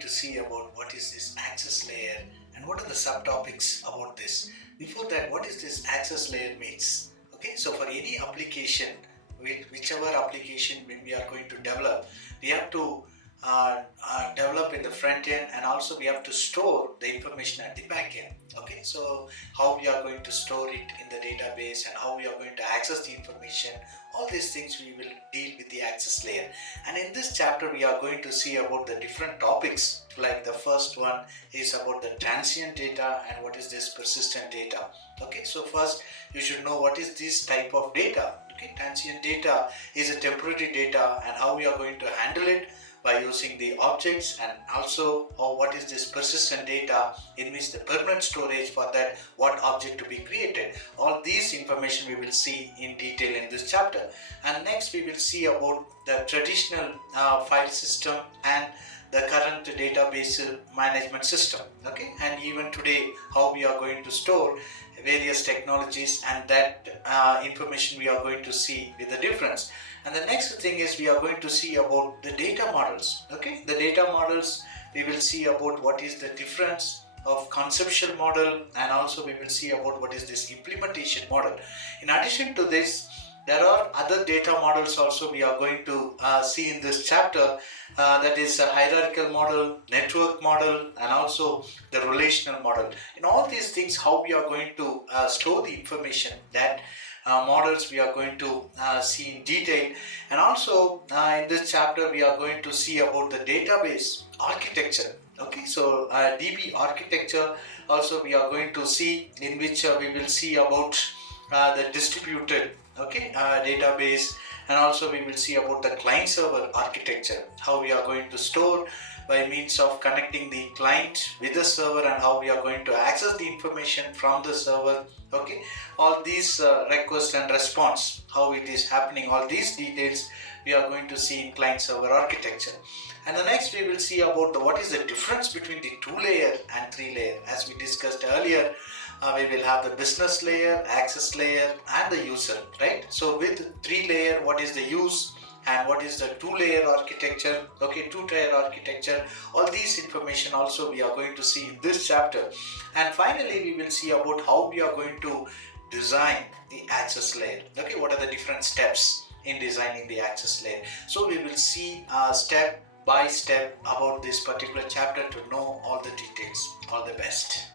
going to see about what is this access layer and what are the subtopics about this. Before that, what is this access layer means? Okay, so for any application, whichever application we are going to develop, we have to develop in the front end, and also we have to store the information at the back end. Okay, so how we are going to store it in the database and how we are going to access the information, all these things we will deal with the access layer. And in this chapter we are going to see about the different topics. Like the first one is about the transient data and what is this persistent data. Okay, so first you should know what is this type of data. Okay, transient data is a temporary data and how we are going to handle it by using the objects, and also what is this persistent data, in which the permanent storage for that what object to be created. All these information we will see in detail in this chapter. And next we will see about the traditional file system and the current database management system. Okay, and even today how we are going to store various technologies, and that information we are going to see with the difference. And the next thing is we are going to see about the data models. Okay, the data models, we will see about what is the difference of conceptual model, and also we will see about what is this implementation model. In addition to this, there are other data models also we are going to see in this chapter, that is a hierarchical model, network model, and also the relational model. In all these things, how we are going to store the information, that models we are going to see in detail. And also in this chapter we are going to see about the database architecture. Okay, so DB architecture also we are going to see, in which we will see about the distributed database, and also we will see about the client server architecture, how we are going to store by means of connecting the client with the server, and how we are going to access the information from the server. Okay, all these request and response, how it is happening, all these details we are going to see in client server architecture. And the next we will see about what is the difference between the 2-layer and 3-layer. As we discussed earlier, we will have the business layer, access layer, and the user, right? So with 3-layer, what is the use, and what is the 2-layer architecture, okay, 2-tier architecture, all these information also we are going to see in this chapter. And finally we will see about how we are going to design the access layer. Okay, what are the different steps in designing the access layer. So we will see step by step about this particular chapter to know all the details. All the best.